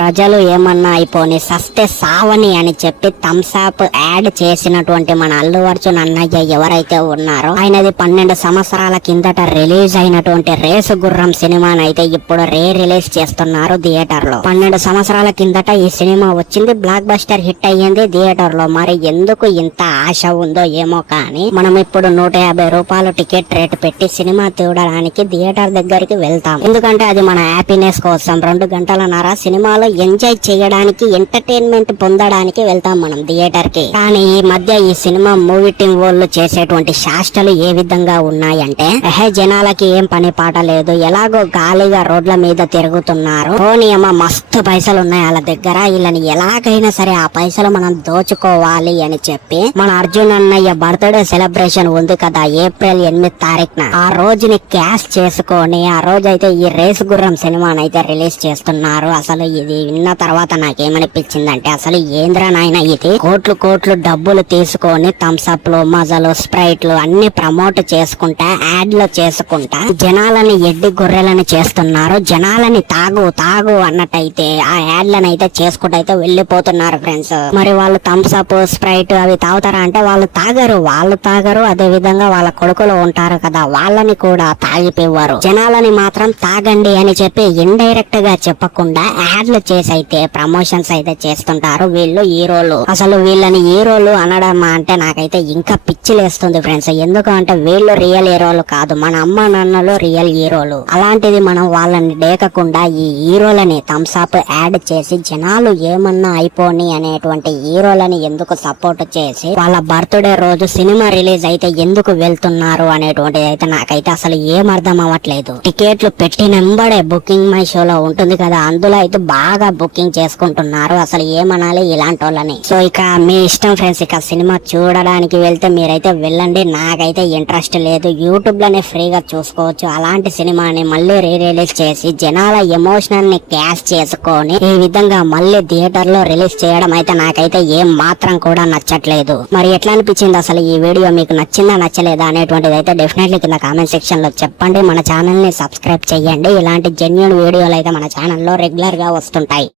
ప్రజలు ఏమన్నా అయిపోని సస్తే సావని అని చెప్పి థమ్సాప్ యాడ్ చేసినటువంటి మన అల్లు అర్జున్ అన్నయ్య ఎవరైతే ఉన్నారో ఆయనది 12 సంవత్సరాల కిందట రిలీజ్ అయినటువంటి రేసు గుర్రం సినిమానైతే ఇప్పుడు రిలీజ్ చేస్తున్నారు థియేటర్ లో. 12 సంవత్సరాల కిందట ఈ సినిమా వచ్చింది, బ్లాక్ బస్టర్ హిట్ అయ్యింది థియేటర్ లో. మరి ఎందుకు ఇంత ఆశ ఉందో ఏమో కానీ మనం ఇప్పుడు 150 రూపాయలు టికెట్ రేటు పెట్టి సినిమా చూడడానికి థియేటర్ దగ్గరికి వెళ్తాం. ఎందుకంటే అది మన హ్యాపీనెస్ కోసం 2 గంటలన్నర సినిమాలో ఎంజాయ్ చేయడానికి ఎంటర్టైన్మెంట్ పొందడానికి వెళ్తాం మనం థియేటర్ కి. కానీ ఈ మధ్య ఈ సినిమా మూవీ టీం వాళ్ళు చేసేటువంటి శాస్త్రాలు ఏ విధంగా ఉన్నాయంటే జనాలకి ఏం పని పాట లేదు, ఎలాగో గాలిగా రోడ్ల మీద తిరుగుతున్నారు, పోనీ అమ్మ మస్తు పైసలు ఉన్నాయి వాళ్ళ దగ్గర, వీళ్ళని ఎలాగైనా సరే ఆ పైసలు మనం దోచుకోవాలి అని చెప్పి మన అర్జున్ అన్నయ్య బర్త్డే సెలబ్రేషన్ ఉంది కదా ఏప్రిల్ 8 తారీఖున, ఆ రోజుని క్యాష్ చేసుకొని ఆ రోజు అయితే ఈ రేసు గుర్రం సినిమానైతే రిలీజ్ చేస్తున్నారు. అసలు ఇది విన్న తర్వాత నాకేమనిపించిందంటే అసలు ఏంద్రా నాయన ఇది, కోట్లు డబ్బులు తీసుకొని థమ్స్అప్ లు మజలు స్ప్రైట్లు అన్ని ప్రమోట్ చేసుకుంటా యాడ్లు చేసుకుంటా జనాలని ఎడ్డి గొర్రెలని చేస్తున్నారు. జనాలని తాగు అన్నట్టయితే ఆ యాడ్లను అయితే చేసుకుంటూ వెళ్ళిపోతున్నారు ఫ్రెండ్స్. మరి వాళ్ళు థమ్స్అప్ స్ప్రైట్ అవి తాగుతారా అంటే వాళ్ళు తాగరు. అదే విధంగా వాళ్ళ కొడుకులు ఉంటారు కదా వాళ్ళని కూడా తాగిపోవారు. జనాలని మాత్రం తాగండి అని చెప్పి ఇండైరెక్ట్ గా చెప్పకుండా యాడ్లు చేసి అయితే ప్రమోషన్స్ అయితే చేస్తుంటారు వీళ్ళు హీరోలు. అసలు వీళ్ళని హీరోలు అనడం అంటే నాకైతే ఇంకా పిచ్చిలేస్తుంది ఫ్రెండ్స్. ఎందుకంటే వీళ్ళు రియల్ హీరోలు కాదు, మన అమ్మ నాన్నలు రియల్ హీరోలు. అలాంటిది మనం వాళ్ళని డేకకుండా ఈ హీరోలని థమ్స్అప్ యాడ్ చేసి జనాలు ఏమన్నా అయిపోని అనేటువంటి హీరోలని ఎందుకు సపోర్ట్ చేసి వాళ్ళ బర్త్డే రోజు సినిమా రిలీజ్ అయితే ఎందుకు వెళ్తున్నారు అనేటువంటిది అయితే నాకైతే అసలు ఏం అర్థం అవ్వట్లేదు. టికెట్లు పెట్టినంబడే బుకింగ్ మై షోలో ఉంటుంది కదా, అందులో అయితే బాగా బుకింగ్ చేసుకుంటున్నారు. అసలు ఏమనాలి ఇలాంటి వాళ్ళని. సో ఇక మీ ఇష్టం ఫ్రెండ్స్, ఇక సినిమా చూడడానికి వెళ్తే మీరైతే వెళ్ళండి, నాకైతే ఇంట్రెస్ట్ లేదు. యూట్యూబ్ లోనే ఫ్రీగా చూసుకోవచ్చు. అలాంటి సినిమాని మళ్ళీ రిలీజ్ చేసి జనాల ఎమోషనల్ ని క్యాష్ చేసుకొని ఈ విధంగా మళ్ళీ థియేటర్ లో రిలీజ్ చేయడం అయితే నాకైతే ఏం మాత్రం కూడా నచ్చట్లేదు. మరి ఎట్లా అనిపించింది అసలు ఈ వీడియో, మీకు నచ్చిందా నచ్చలేదా అనేటువంటిది అయితే డెఫినెట్లీ కింద కామెంట్ సెక్షన్ లో చెప్పండి. మన ఛానల్ ని సబ్స్క్రైబ్ చేయండి. ఇలాంటి జెన్యూన్ వీడియోలు అయితే మన ఛానల్లో రెగ్యులర్ గా వస్తుంటాయి.